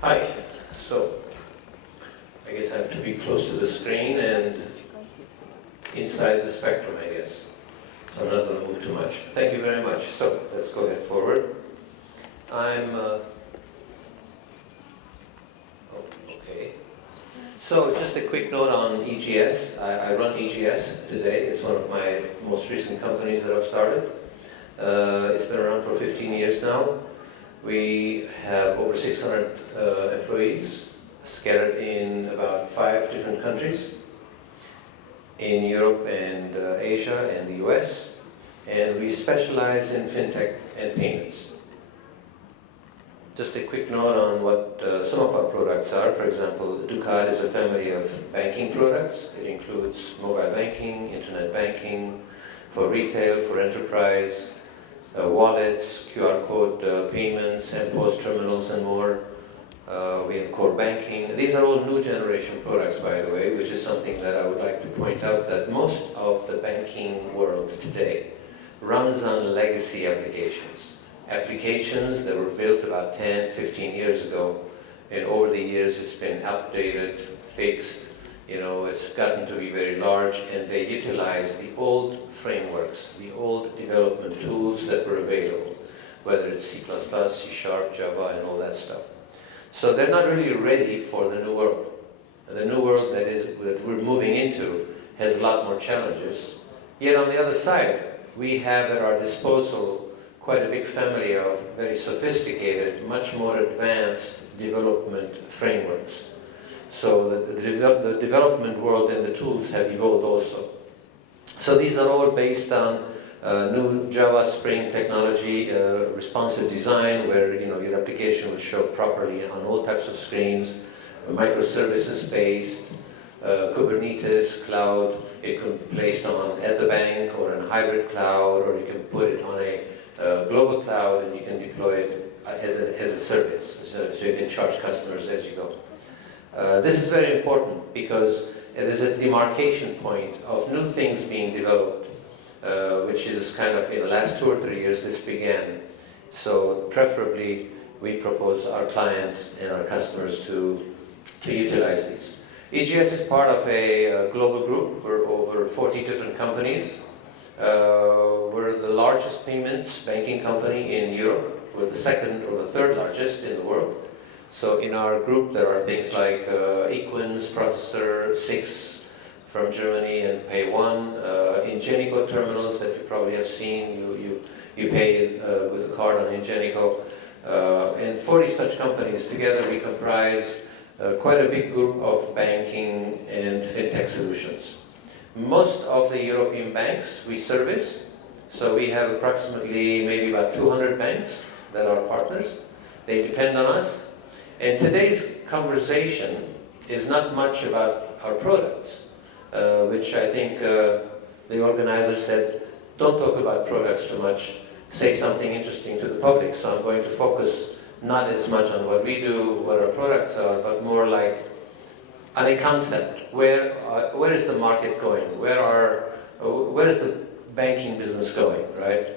Hi. So, I guess I have to be close to the screen and inside the spectrum, I guess. So I'm not going to move too much. Thank you very much. So, let's go ahead forward. Okay. So, just a quick note on EGS. I run EGS today. It's one of my most recent companies that I've started. It's been around for 15 years now. We have over 600 employees scattered in about 5 different countries in Europe and Asia and the US, and we specialize in fintech and payments. Just a quick note on what some of our products are. For example, Ducat is a family of banking products. It includes mobile banking, internet banking, for retail, for enterprise, wallets, QR code payments, and POS terminals, and more. We have core banking. These are all new generation products, by the way, which is something that I would like to point out, that most of the banking world today runs on legacy applications. Applications that were built about 10, 15 years ago, and over the years it's been updated, fixed. You know, it's gotten to be very large, and they utilize the old frameworks, the old development tools that were available, whether it's C++, C#, Java, and all that stuff. So they're not really ready for the new world. The new world that we're moving into has a lot more challenges. Yet on the other side, we have at our disposal quite a big family of very sophisticated, much more advanced development frameworks. So the development world and the tools have evolved also. So these are all based on new Java Spring technology, responsive design, where your application will show properly on all types of screens, microservices based, Kubernetes cloud. It can be placed on at the bank or in a hybrid cloud, or you can put it on a global cloud, and you can deploy it as a service. So you can charge customers as you go. This is very important because it is a demarcation point of new things being developed, which is kind of in the last 2 or 3 years this began. So preferably we propose our clients and our customers to utilize these. EGS is part of a global group. We're over 40 different companies. We're the largest payments banking company in Europe. We're the second or the third largest in the world. So in our group there are things like Equins, Processor, 6 from Germany, and Pay1, Ingenico terminals that you probably have seen. You pay with a card on Ingenico. And 40 such companies together, we comprise quite a big group of banking and fintech solutions. Most of the European banks we service, so we have approximately maybe about 200 banks that are partners. They depend on us. And today's conversation is not much about our products, which I think the organizer said, don't talk about products too much, say something interesting to the public. So I'm going to focus not as much on what we do, what our products are, but more like on a concept. Where is the market going? Where is the banking business going, right?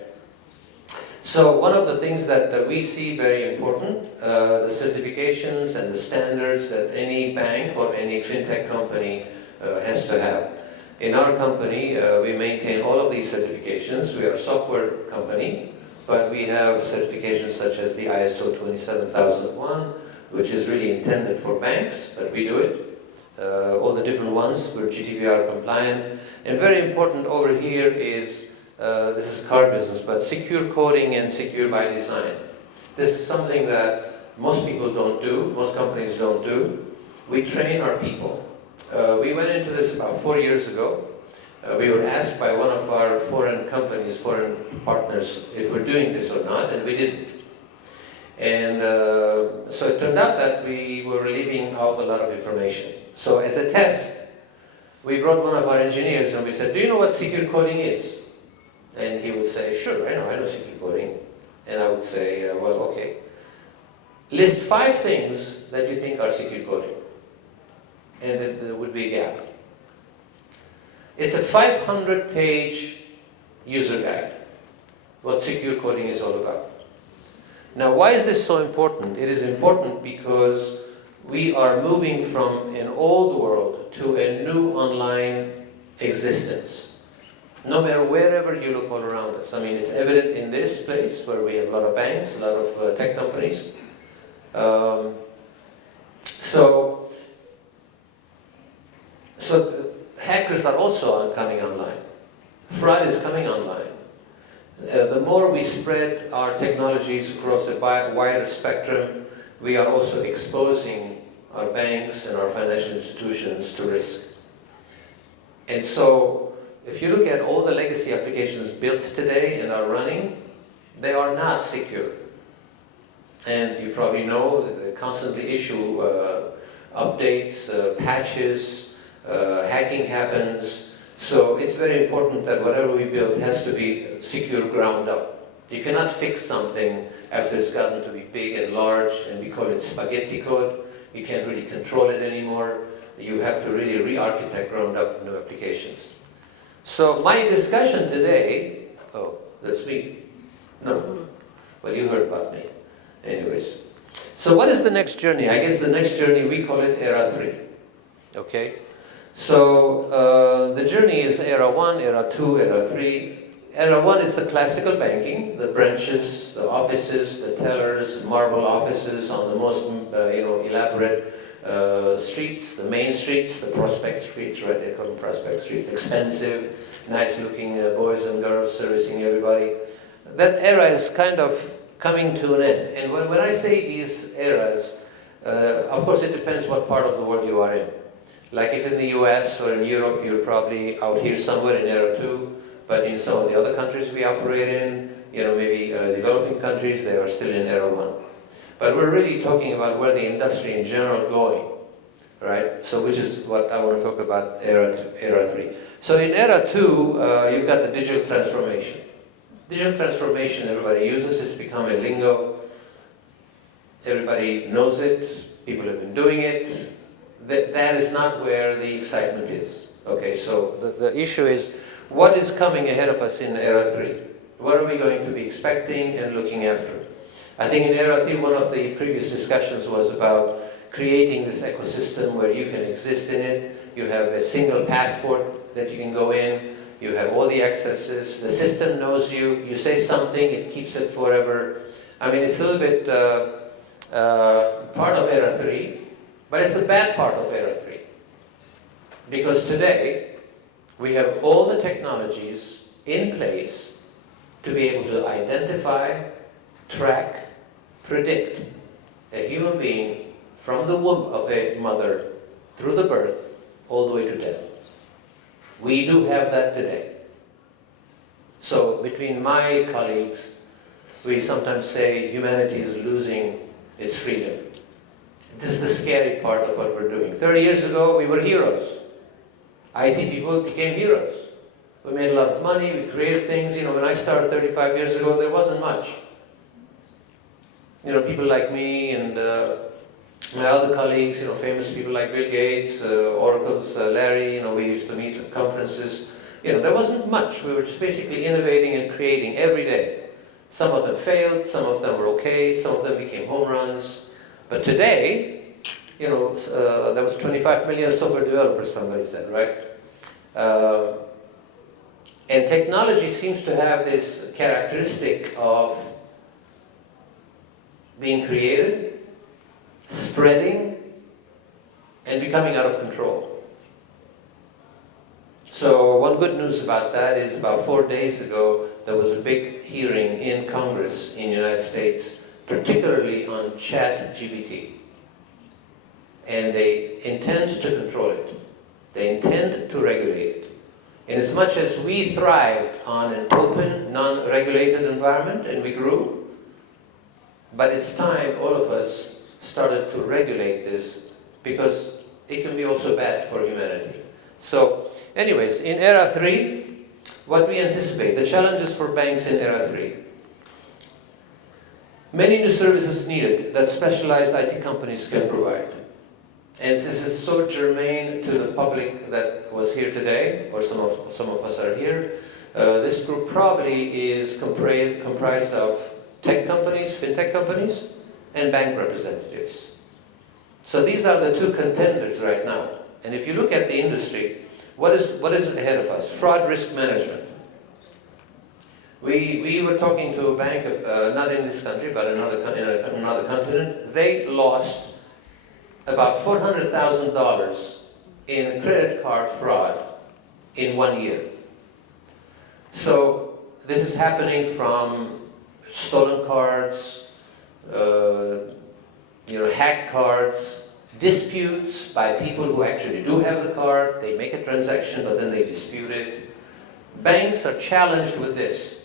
So one of the things that we see very important, the certifications and the standards that any bank or any fintech company has to have. In our company, we maintain all of these certifications. We are a software company, but we have certifications such as the ISO 27001, which is really intended for banks, but we do it. All the different ones, we're GDPR compliant. And very important over here is, this is a card business, but secure coding and secure by design. This is something that most people don't do, most companies don't do. We train our people. We went into this about 4 years ago. We were asked by one of our foreign companies, foreign partners, if we're doing this or not, and we didn't. And so it turned out that we were leaving out a lot of information. So as a test, we brought one of our engineers and we said, do you know what secure coding is? And he would say, sure, I know secure coding. And I would say, well, okay. List 5 things that you think are secure coding. And then there would be a gap. It's a 500-page user guide, what secure coding is all about. Now, why is this so important? It is important because we are moving from an old world to a new online existence. No matter wherever you look all around us. I mean, it's evident in this place where we have a lot of banks, a lot of tech companies. So hackers are also coming online. Fraud is coming online. The more we spread our technologies across a wider spectrum, we are also exposing our banks and our financial institutions to risk. And so, if you look at all the legacy applications built today and are running, they are not secure. And you probably know that they constantly issue updates, patches, hacking happens. So it's very important that whatever we build has to be secure ground up. You cannot fix something after it's gotten to be big and large, and we call it spaghetti code. You can't really control it anymore. You have to really re-architect ground up new applications. So my discussion today, oh, that's me. No, well, you heard about me. Anyways, so what is the next journey? I guess the next journey, we call it Era 3, okay? So the journey is Era 1, Era 2, Era 3. Era 1 is the classical banking, the branches, the offices, the tellers, marble offices on the most elaborate streets, the main streets, the prospect streets, right? They call them prospect streets, expensive, nice-looking boys and girls servicing everybody. That era is kind of coming to an end. And when I say these eras, of course it depends what part of the world you are in. Like if in the US or in Europe, you're probably out here somewhere in Era 2, but in some of the other countries we operate in, maybe developing countries, they are still in Era 1. But we're really talking about where the industry in general going, right? So which is what I want to talk about Era 3. So in Era 2, you've got the digital transformation. Digital transformation everybody uses, it's become a lingo. Everybody knows it, people have been doing it. That is not where the excitement is. Okay, so the issue is, what is coming ahead of us in Era 3? What are we going to be expecting and looking after? I think in Era 3, one of the previous discussions was about creating this ecosystem where you can exist in it. You have a single passport that you can go in. You have all the accesses. The system knows you. You say something, it keeps it forever. I mean, it's a little bit part of Era 3. But it's the bad part of Era 3. Because today, we have all the technologies in place to be able to identify, track, predict a human being from the womb of a mother through the birth all the way to death. We do have that today. So between my colleagues, we sometimes say humanity is losing its freedom. This is the scary part of what we're doing. 30 years ago, we were heroes. IT people became heroes. We made a lot of money, we created things. When I started 35 years ago, there wasn't much. People like me and my other colleagues, famous people like Bill Gates, Oracle's Larry, we used to meet at conferences. There wasn't much. We were just basically innovating and creating every day. Some of them failed, some of them were okay, some of them became home runs. But today, there was 25 million software developers, somebody said, right? And technology seems to have this characteristic of being created, spreading, and becoming out of control. So one good news about that is about 4 days ago, there was a big hearing in Congress in the United States, particularly on ChatGPT. And they intend to control it. They intend to regulate it. And as much as we thrived on an open, non-regulated environment, and we grew, but it's time all of us started to regulate this, because it can be also bad for humanity. So, anyways, in Era 3, what we anticipate, the challenges for banks in Era 3. Many new services needed that specialized IT companies can provide. And since it's so germane to the public that was here today, or some of us are here, this group probably is comprised of tech companies, fintech companies, and bank representatives. So these are the two contenders right now. And if you look at the industry, what is ahead of us? Fraud risk management. We were talking to a bank, not in this country, but in another continent. They lost about $400,000 in credit card fraud in 1 year. So this is happening from stolen cards, hacked cards, disputes by people who actually do have the card. They make a transaction, but then they dispute it. Banks are challenged with this.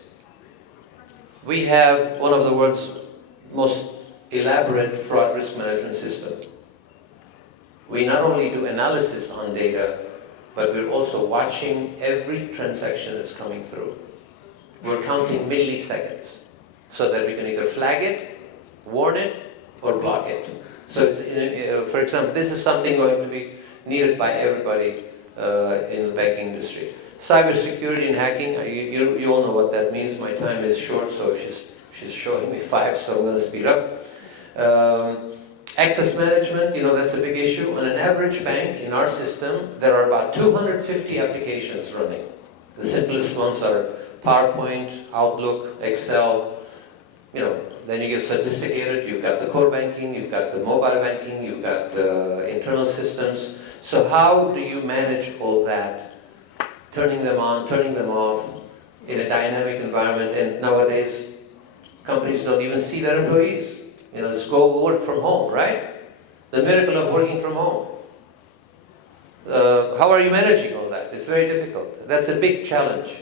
We have one of the world's most elaborate fraud risk management system. We not only do analysis on data, but we're also watching every transaction that's coming through. We're counting milliseconds so that we can either flag it, warn it, or block it. So, for example, this is something going to be needed by everybody in the banking industry. Cybersecurity and hacking, you all know what that means. My time is short, so she's showing me 5, so I'm going to speed up. Access management, that's a big issue. On an average bank in our system, there are about 250 applications running. The simplest ones are PowerPoint, Outlook, Excel. Then you get sophisticated. You've got the core banking, you've got the mobile banking, you've got internal systems. So how do you manage all that? Turning them on, turning them off in a dynamic environment. And nowadays, companies don't even see their employees. Just go work from home, right? The miracle of working from home. How are you managing all that? It's very difficult. That's a big challenge.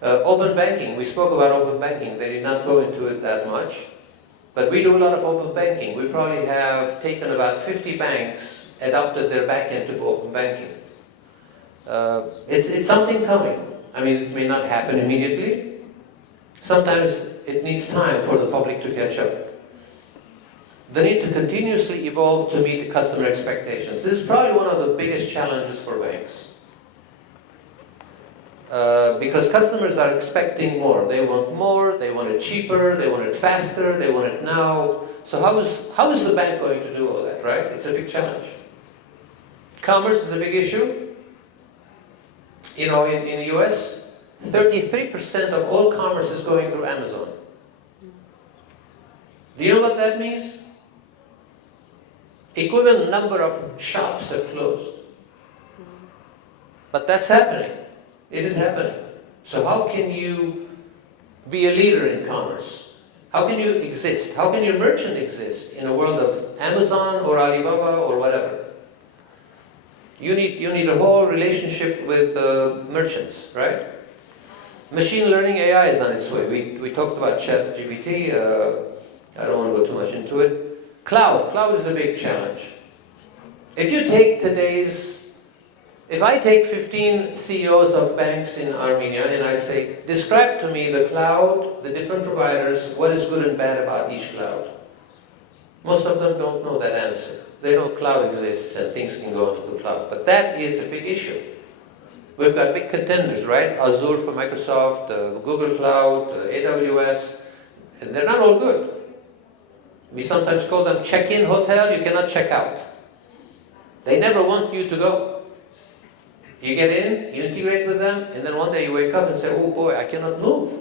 Open banking, we spoke about open banking. They did not go into it that much. But we do a lot of open banking. We probably have taken about 50 banks, adopted their backend to open banking. It's something coming. I mean, it may not happen immediately. Sometimes it needs time for the public to catch up. They need to continuously evolve to meet the customer expectations. This is probably one of the biggest challenges for banks. Because customers are expecting more. They want it cheaper, they want it faster, they want it now. So how is the bank going to do all that, right? It's a big challenge. Commerce is a big issue. In the US, 33% of all commerce is going through Amazon. Do you know what that means? Equivalent number of shops have closed. But that's happening. It is happening. So how can you be a leader in commerce? How can you exist? How can your merchant exist in a world of Amazon or Alibaba or whatever? You need a whole relationship with merchants, right? Machine learning AI is on its way. We talked about ChatGPT. I don't want to go too much into it. Cloud is a big challenge. If I take 15 CEOs of banks in Armenia and I say, describe to me the cloud, the different providers, what is good and bad about each cloud. Most of them don't know that answer. They know cloud exists and things can go into the cloud. But that is a big issue. We've got big contenders, right? Azure for Microsoft, Google Cloud, AWS, and they're not all good. We sometimes call them check-in hotel, you cannot check out. They never want you to go. You get in, you integrate with them, and then one day you wake up and say, oh boy, I cannot move.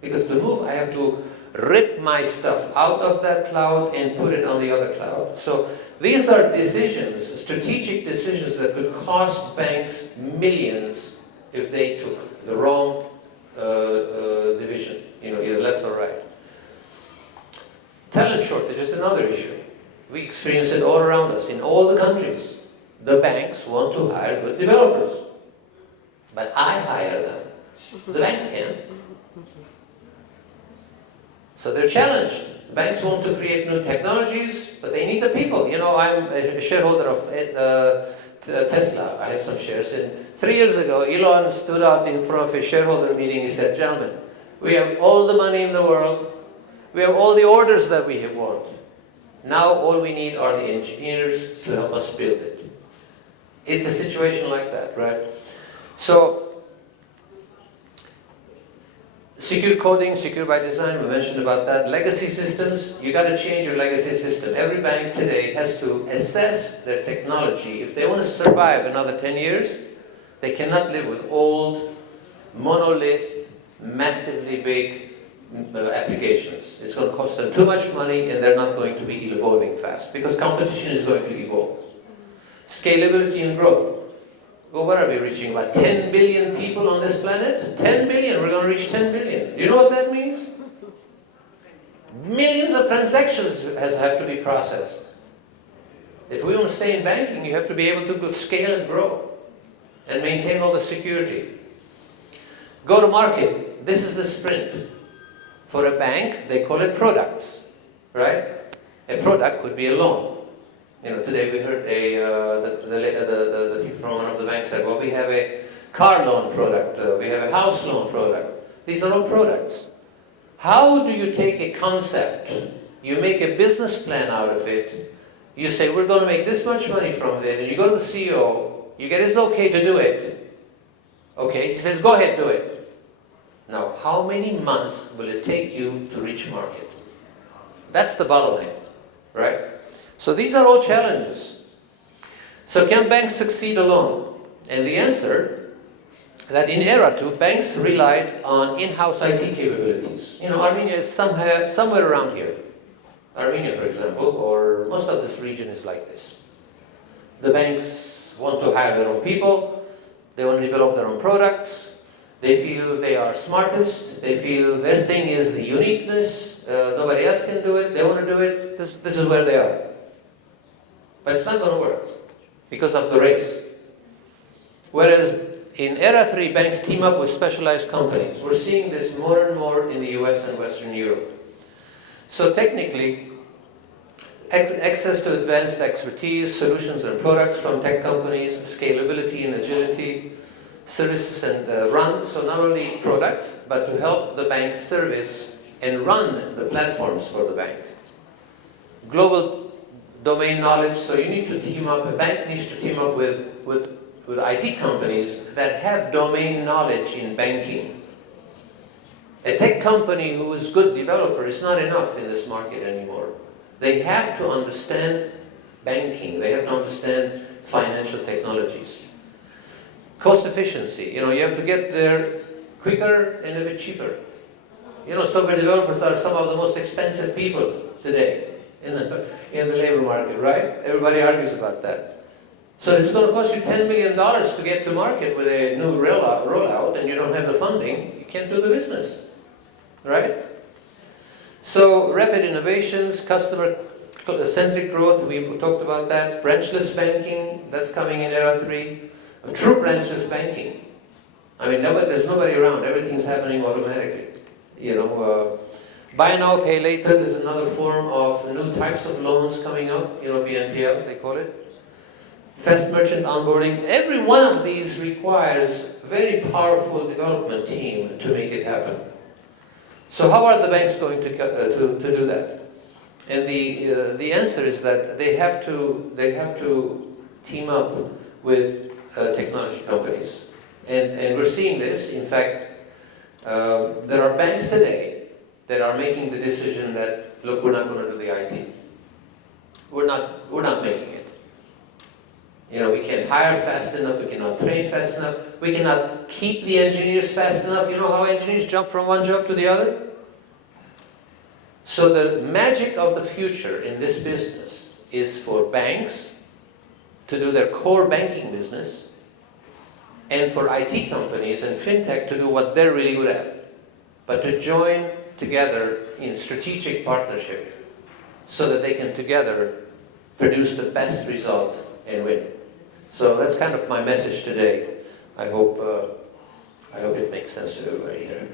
Because to move, I have to rip my stuff out of that cloud and put it on the other cloud. So these are decisions, strategic decisions that could cost banks millions if they took the wrong division, either left or right. Talent shortage is another issue. We experience it all around us, in all the countries. The banks want to hire good developers. But I hire them. The banks can't. So they're challenged. The banks want to create new technologies, but they need the people. I'm a shareholder of Tesla. I have some shares. And 3 years ago, Elon stood out in front of a shareholder meeting. He said, gentlemen, we have all the money in the world. We have all the orders that we want. Now all we need are the engineers to help us build it. It's a situation like that, right? So Secure coding, secure by design, we mentioned about that. Legacy systems, you got to change your legacy system. Every bank today has to assess their technology. If they want to survive another 10 years, they cannot live with old, monolith, massively big applications. It's going to cost them too much money and they're not going to be evolving fast because competition is going to evolve. Scalability and growth. Well, what are we reaching? About 10 billion people on this planet? 10 billion, we're going to reach 10 billion. Do you know what that means? Millions of transactions have to be processed. If we want to stay in banking, you have to be able to scale and grow and maintain all the security. Go to market. This is the sprint. For a bank, they call it products, right? A product could be a loan. You know, today we heard the people from one of the banks said, well, we have a car loan product, we have a house loan product. These are all products. How do you take a concept, you make a business plan out of it, you say, we're going to make this much money from it, and you go to the CEO, you get his okay to do it. Okay, he says, go ahead, do it. Now, how many months will it take you to reach market? That's the bottleneck, right? So these are all challenges. So can banks succeed alone? And the answer, that in era 2, banks relied on in-house IT capabilities. You know, Armenia is somewhere around here. Armenia, for example, or most of this region is like this. The banks want to hire their own people, they want to develop their own products, they feel they are smartest, they feel their thing is the uniqueness, nobody else can do it, they want to do it, this is where they are. But it's not going to work because of the race. Whereas in era 3, banks team up with specialized companies. We're seeing this more and more in the US and Western Europe. So technically, access to advanced expertise, solutions and products from tech companies, scalability and agility, services and run, so not only products, but to help the bank service and run the platforms for the bank. Global domain knowledge, so you need to team up, a bank needs to team up with IT companies that have domain knowledge in banking. A tech company who is good developer is not enough in this market anymore. They have to understand banking, they have to understand financial technologies. Cost efficiency, you know, you have to get there quicker and a bit cheaper. You know, software developers are some of the most expensive people today in the labor market, right? Everybody argues about that. So it's going to cost you $10 million to get to market with a new rollout and you don't have the funding, you can't do the business, right? So rapid innovations, customer-centric growth, we talked about that. Branchless banking, that's coming in era 3. True branchless banking. I mean, there's nobody around, everything's happening automatically. You know, buy now, pay later is another form of new types of loans coming up, you know, BNPL, they call it. Fast merchant onboarding. Every one of these requires a very powerful development team to make it happen. So how are the banks going to do that? And the answer is that they have to team up with technology companies. And we're seeing this. In fact, there are banks today that are making the decision that, look, we're not going to do the IT. We're not making it. You know, we can't hire fast enough, we cannot train fast enough, we cannot keep the engineers fast enough. You know how engineers jump from one job to the other? So the magic of the future in this business is for banks to do their core banking business and for IT companies and fintech to do what they're really good at, but to join together in strategic partnership so that they can together produce the best result and win. So that's kind of my message today. I hope it makes sense to everybody here.